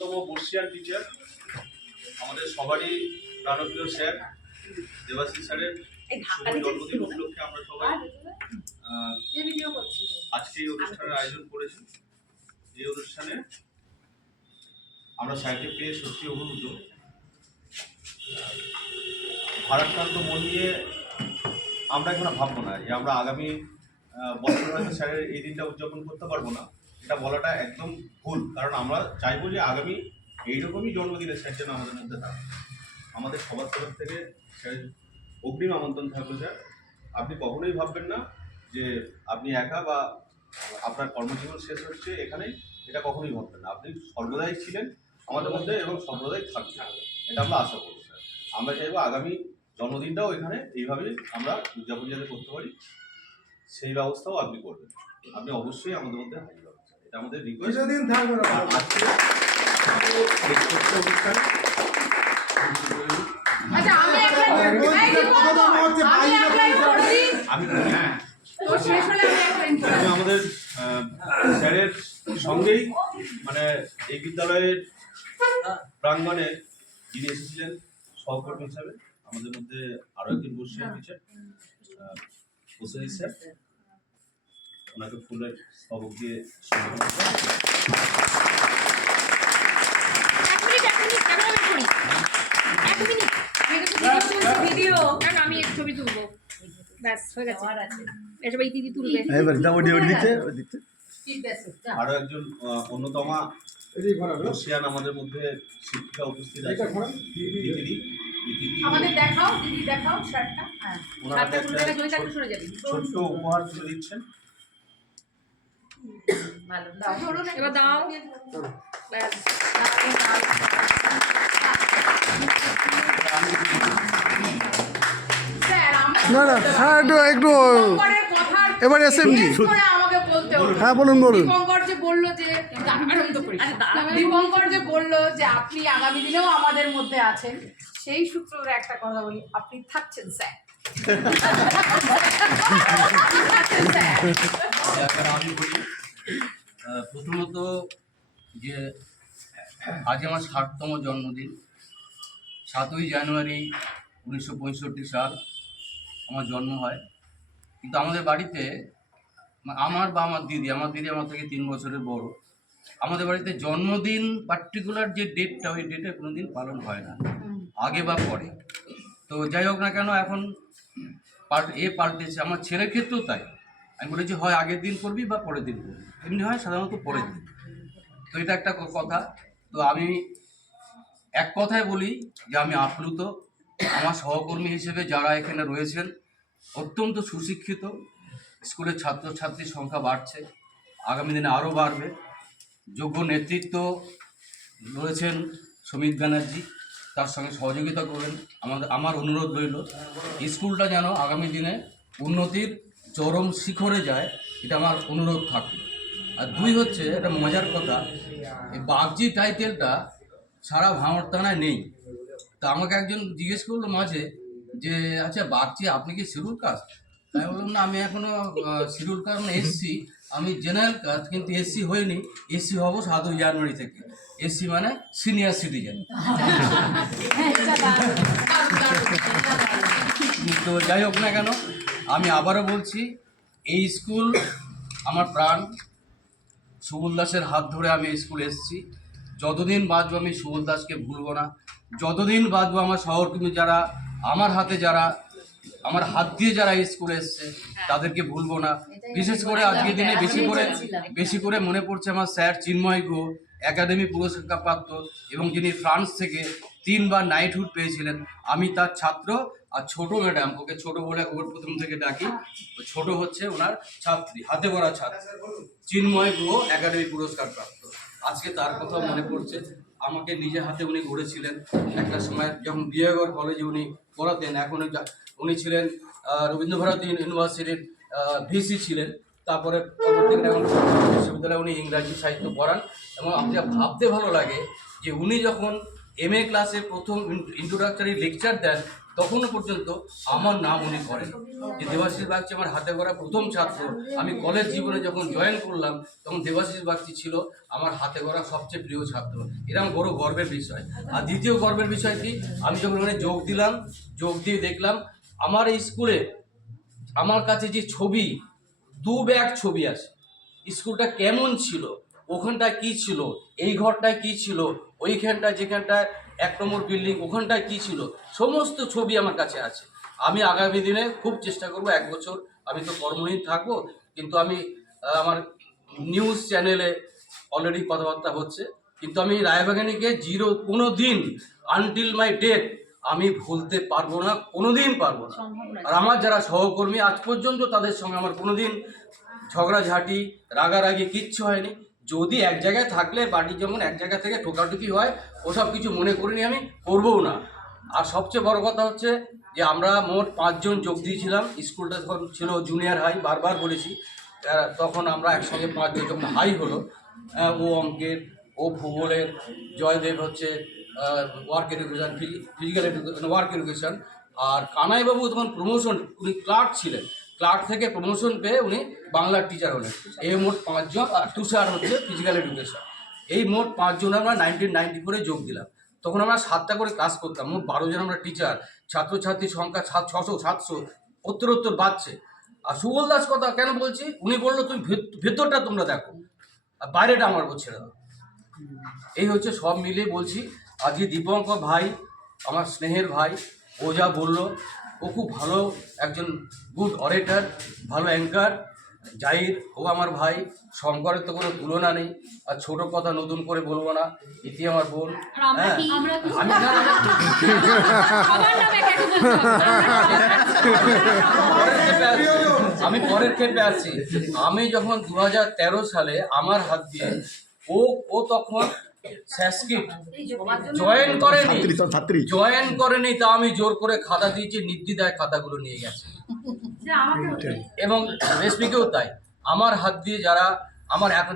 তম বর্ষিয়ান টিচার আমাদের সবারই প্রাণপ্রিয় স্যার দেবাশিস স্যারের জন্মদিন উপলক্ষে আমরা সবাই আজকে এই অনুষ্ঠানের আয়োজন করেছি। এই অনুষ্ঠানে আমরা স্যারকে পেয়ে সত্যি অভিভূত। ভারাক্রান্ত মন নিয়ে আমরা এখন ভাববো না যে আমরা আগামী বছর হয়তো স্যারের এই দিনটা উদযাপন করতে পারব না। এটা বলাটা একদম ভুল। কারণ আমরা চাইব যে আগামী এইরকমই জন্মদিনে স্যার যেন আমাদের মধ্যে থাকে আমাদের সবার তরফ থেকে স্যার অগ্রিম আমন্ত্রণ থাকবে স্যার। আপনি কখনোই ভাববেন না যে আপনি একা বা আপনার কর্মজীবন শেষ হচ্ছে এখানে। এটা কখনোই ভাববেন না। আপনি সর্বদাই ছিলেন আমাদের মধ্যে এবং সর্বদাই থাকবেন। এটা আমরা আশা করব স্যার। আমরা চাইব আগামী জন্মদিনটাও এখানে এইভাবে আমরা উদযাপন যাতে করতে পারি, সেই ব্যবস্থাও আপনি করবেন। আপনি অবশ্যই আমাদের মধ্যে হাজির হবেন। এটা আমাদের রিকোয়েস্ট কিছুদিন থাকবে না। আজকে অনুষ্ঠান। আচ্ছা আমি আমি হ্যাঁ। আমাদের স্যারের সঙ্গেই মানে এই বিদ্যালয়ের প্রাঙ্গণে যিনি এসেছিলেন সহকর্মী হিসাবে আমাদের মধ্যে আরও একজন বসে টিচার হোসেন স্যার ওনাকে ফুলের স্তবক দিয়ে আমি এক ছবি তুলবো? ব্যাস হয়ে গেছে। এসব এই দিদি তুলবে। আরও একজন আহ, অন্যতমা রশিয়ান আমাদের মধ্যে শিক্ষিকা উপস্থিত আছে দিদি দিদি আমাদের দেখাও দিদি দেখাও শার্টটা হ্যাঁ। ছোট্ট উপহার তুলে দিচ্ছেন। ভালো দাও এবার দাও। ব্যাস না না হ্যাঁ একটু একটু এবার হলো হ্যাঁ বলুন বলুন। দীপঙ্কর যে বলল যে। দীপঙ্কর বলল আপনি আগামী দিনেও আমাদের মধ্যে আছেন সেই সূত্রে একটা কথা বলি। আপনি থাকছেন স্যার। আমি বলি প্রথমত যে আজ আমার ষাটতম জন্মদিন, সাতই জানুয়ারি উনিশশো পঁয়ষট্টি সাল আমার জন্ম হয়। কিন্তু আমাদের বাড়িতে আমার বা আমার দিদি আমার দিদি আমার থেকে তিন বছরের বড়। আমাদের বাড়িতে জন্মদিন পার্টিকুলার যে ডেটটা ওই ডেটে কোনো দিন পালন হয় না। আগে বা পরে। তো যাই হোক না কেন, এখন পাল্ট এ পাল্টেছে আমার ছেলের ক্ষেত্রেও তাই। আমি বলেছি, হয় আগের দিন করবি বা পরের দিন করবি? এমনি হয়, সাধারণত পরের দিন। তো এটা একটা কথা। তো আমি এক কথায় বলি যে আমি আপ্লুত। আমার সহকর্মী হিসেবে যারা এখানে রয়েছেন, অত্যন্ত সুশিক্ষিত। স্কুলের ছাত্রছাত্রীর সংখ্যা বাড়ছে, আগামী দিনে আরও বাড়বে। যোগ্য নেতৃত্ব রয়েছেন সমীর ব্যানার্জি, তার সঙ্গে সহযোগিতা করবেন আমাদের, আমার অনুরোধ রইল, স্কুলটা যেন আগামী দিনে উন্নতির চরম শিখরে যায়, এটা আমার অনুরোধ থাকবে আর দুই হচ্ছে, একটা মজার কথা, এই বাগজি টাইটেলটা সারা ভাঙড় থানায় নেই। তা আমাকে একজন জিজ্ঞেস করল মাঝে যে আচ্ছা বাগজি, আপনি কি শিরুল কাস্ট তাই বললাম, না, আমি এখনও শিরুল কাস্ট এসছি আমি জেনারেল কাস্ট কিন্তু এসসি হয়নি। এসসি হব সাতই জানুয়ারি থেকে। এসসি মানে সিনিয়র সিটিজেন তো যাই হোক না কেন আমি আবারও বলছি এই স্কুল আমার প্রাণ। সুবল দাসের হাত ধরে আমি স্কুলে এসেছি। যতদিন বাঁচবো আমি সুবল দাসকে ভুলবো না। যতদিন বাঁচবো আমার সহকর্মী যারা আমার হাতে যারা আমার হাত দিয়ে যারা এই স্কুলে এসছে তাদেরকে ভুলবো না। বিশেষ করে আজকের দিনে বেশি করে বেশি করে মনে পড়ছে আমার স্যার চিন্ময় গো একাডেমি পুরস্কার প্রাপ্ত এবং যিনি ফ্রান্স থেকে তিনবার নাইটহুড পেয়েছিলেন। আমি তার ছাত্র আর ছোট ম্যাডাম ওকে ছোট বলে ওর প্রথম থেকে ডাকি। ছোট হচ্ছে ওনার ছাত্রী, হাতে গড়া ছাত্রী। চিন্ময় গুহ একাডেমি পুরস্কার প্রাপ্ত। আজকে তার কথা মনে পড়ছে। আমাকে নিজে হাতে উনি গড়েছিলেন। একটা সময় যখন বিয়াগড় কলেজে উনি পড়াতেন, এখন উনি ছিলেন রবীন্দ্রভারতী ইউনিভার্সিটির ভিসি ছিলেন। তারপরে বিশ্ববিদ্যালয়ে উনি ইংরাজি সাহিত্য পড়ান। এবং আপনার ভাবতে ভালো লাগে যে উনি যখন এম এ ক্লাসে প্রথম ইন্ট্রোডাক্টরি লেকচার দেন, তখনও পর্যন্ত আমার নাম উনি করেন। যে দেবাশিস বাগচি আমার হাতে করা প্রথম ছাত্র, আমি কলেজ জীবনে যখন জয়েন করলাম, তখন দেবাশিস বাগচি ছিল আমার হাতে করা সবচেয়ে প্রিয় ছাত্র। এরকম বড় গর্বের বিষয়। আর দ্বিতীয় গর্বের বিষয় কি? আমি যখন ওখানে যোগ দিলাম, যোগ দিয়ে দেখলাম, আমার এই স্কুলে আমার কাছে যে ছবি, দু ব্যাগ ছবি আছে। স্কুলটা কেমন ছিল? ওখানটায় কি ছিল? এই ঘরটায় কি ছিল? ওইখানটায় যেখানটায় এক নম্বর বিল্ডিং ওখানটায় কি ছিল? সমস্ত ছবি আমার কাছে আছে। আমি আগামী দিনে খুব চেষ্টা করব এক বছর আমি তো কর্মহীন থাকব কিন্তু আমি আমার নিউজ চ্যানেলে অলরেডি কথাবার্তা হচ্ছে। কিন্তু আমি রায়বাগানিকে জিরো কোনো দিন আনটিল মাই ডেথ আমি ভুলতে পারব না কোনো দিন পারব না। আর আমার যারা সহকর্মী আজ পর্যন্ত তাদের সঙ্গে আমার কোনোদিন ঝগড়াঝাঁটি রাগারাগি কিচ্ছু হয়নি। যদি এক জায়গায় থাকলে বাড়ি যেমন এক জায়গা থেকে টোকাটুকি হয়, ওসব কিছু মনে করিনি আমি, করবও না। আর সবচেয়ে বড় কথা হচ্ছে যে আমরা মোট পাঁচজন যোগ দিয়েছিলাম, স্কুলটা তখন ছিল জুনিয়র হাই বারবার বলেছি। তখন আমরা একসঙ্গে পাঁচজন যখন হাই হলো ও অঙ্কের, ও ভূগোলের, জয়দেব হচ্ছে work education physical education work education আর কানাইবাবু তখন প্রমোশন উনি ক্লার্ক ছিলেন। ক্লার্ক থেকে প্রমোশন পেয়ে উনি বাংলার টিচার হলেন। এই মোট পাঁচজন আর তুষার হচ্ছে ফিজিক্যাল এডুকেশন এই মোট পাঁচজন আমরা নাইনটিন নাইনটি ফোরে যোগ দিলাম। তখন আমরা সাতটা করে ক্লাস করতাম। মোট বারো জন আমরা টিচার ছাত্রছাত্রীর সংখ্যা সাত, ছশো, সাতশো উত্তরোত্তর বাড়ছে। আর সুবল দাস কথা কেন বলছি? উনি বলল, তুমি ভেত- ভেতরটা তোমরা দেখো, আর বাইরেটা আমার ছেড়ে দাও। এই হচ্ছে সব মিলিয়ে বলছি, আজকে দীপঙ্কর ভাই, আমার স্নেহের ভাই, ও যা বলল ও খুব ভালো একজন গুড অরেটার ভালো অ্যাঙ্কার জাহির ও আমার ভাই। শঙ্করের তো কোনো তুলনা নেই। আর ছোট কথা নতুন করে বলব না। ইতি আমার বোন। হ্যাঁ? আমি। আমি পরের ক্ষেপে আছি। আমি যখন দু হাজার তেরো সালে আমার হাত দিয়ে ও ও তখন স্যাসকিট জয়েন করেনি। ছাত্রী জয়েন করেনি তা আমি জোর করে খাতা দিয়েছি নির্দ্বিধায় খাতাগুলো নিয়ে গেছে। এবং রেশমিকেও তাই। আমার হাত দিয়ে যারা আমার এখন